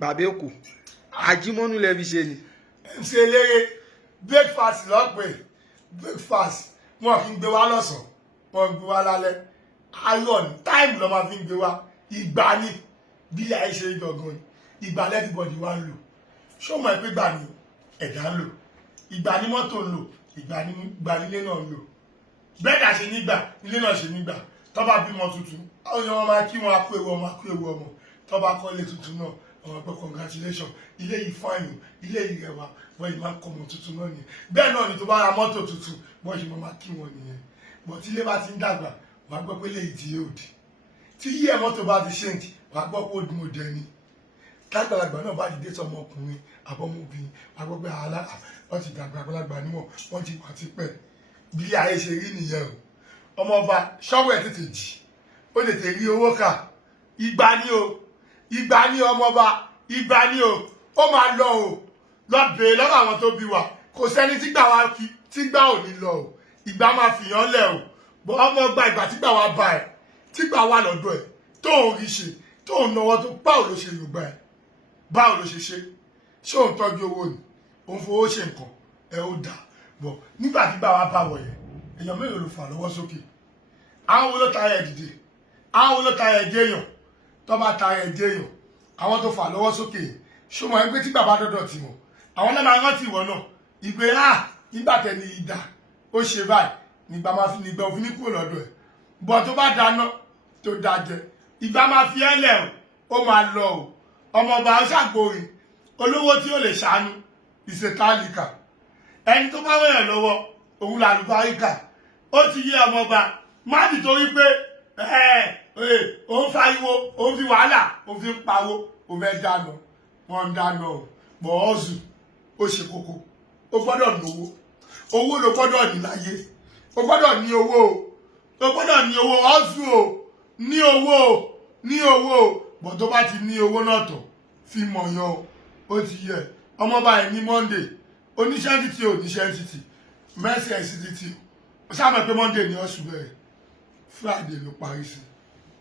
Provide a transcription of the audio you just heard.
bàbá èkó ajímọ́nú lẹ́bi ṣe ni. MC eléré breakfast lọ́pẹ́ breakfast wọn kì í gbé wá lọ́sàn-án wọn gbé wá lálẹ́ iron time ló máa fi ń gbé wá ìgbà ni bí ayé ṣe gangan ni ìgbà everybody wá ń lò ṣó mọ̀ pé ìgbà ni ẹ̀dá ń lò ìgbà ni mọ́tò ń lò ìgbà nílé náà ń lò bẹ́ẹ̀ dà ṣe nígbà nílé náà ṣe nígbà tó bá bímọ tuntun àwọn èèyàn máa kí wọn akó ewu ọmọ akó ewu ọmọ tó bá kọ́lé tuntun náà ọmọ pé congratulation ilé yìí fáyìn ilé yìí rẹwà wọ́n yìí máa kọ́ ọmọ tuntun náà nìyẹn bẹ́ẹ̀ náà ni tó bá ra mọ́tò tuntun wọ́n yìí máa kí wọn nìyẹn bọ̀ tí ilé bá ti ń dàgbà wàá gbọ́ pé léyìí ti yé òdì tí yí ẹ̀ mọ́tò bá ti ṣéǹtì wàá gbọ́ pé òdì mo dẹ ni tágbàlagbà náà bá dìde sọmọ ọkùnrin àbọ̀mọbìnrin wàá gbọ́ pé aláà wọ́n ti dàgbà àgbàlagbà níwọ̀n wọ́n ti wà tipẹ́ bí ayé ṣe rí nìyẹn o ọmọ ọba ṣọ́wọ́ ẹ̀ tètè jì ó tètè rí owó kà ìgbà ni ọmọ ọba ìgbà ni o ó máa lọ o lọ bèè lọ́wọ́ àwọn tó bí wa kò sẹ́ni tígbà wa fi tígbà ò ní lọ o ìgbà máa fìyàn lẹ̀ o bọ́ ọmọ ọgbà ìgbà tígbà wa bá ẹ̀ tígbà wà lọ́dọ̀ ẹ̀ tó ń rí ṣe tó ń náwó tó báwo ló ṣe lògbà ẹ̀ báwo ló ṣe ṣé òun tọ́jú owó ni òun fowó ṣe nǹkan ẹ̀ ó dà bọ̀ nígbà tígbà wa bá wọ̀ yẹn èèyàn mélòó ló fà lọ́wọ́ sókè àwọn wo ló ta ẹ̀ dìde àwọn wo ló ta ẹ̀ jẹ́yàn tó bá ta ẹ̀ jẹ́yàn àwọn tó fà lọ́wọ́ sókè ṣọmọ ẹgbẹ́ tí bàbá dọ́dọ̀ tì wọ́n àwọn náà máa rántí ìwọ náà ìgbé nígbà tẹ̀lé ìdá ó ṣe báyìí nígbà òfin ní kúrò lọ́dọ̀ ẹ̀ bọ̀ tó bá dáná tó dájẹ ìgbà máa fi ẹ́ lẹ̀ ó máa lọ o ọmọ ọba ṣàgbórin olówó tí ó lè ṣàánú ìṣètàlíkà ẹni tó bá wẹ̀yàn lọ́wọ́ òun làlùbáríkà ó ti yé ọmọ ọba má nítorí pé òun fariwo òun fi wàhálà òun fi ń pawó òun fẹ́ dáná wọ́n ń dáná o bọ̀ ọ́zù ó ṣe kókó ó gbọ́dọ̀ lówó owó ló gbọ́dọ̀ ní láyé ó gbọ́dọ̀ ní owó o ó gbọ́dọ̀ ní owó ọ́zù o ní owó o ní owó o bọ̀ tó bá ti ní owó náà tọ̀ fi mọ̀ yan o ó ti yẹ ọmọọba ẹ̀ ní Monday oníṣẹ́ títí oníṣẹ́ títí mẹ́sì ẹ̀ sí títí o sáà mọ̀ pé Monday ni ọ̀ṣù bẹ̀rẹ̀ Friday ló parí sí.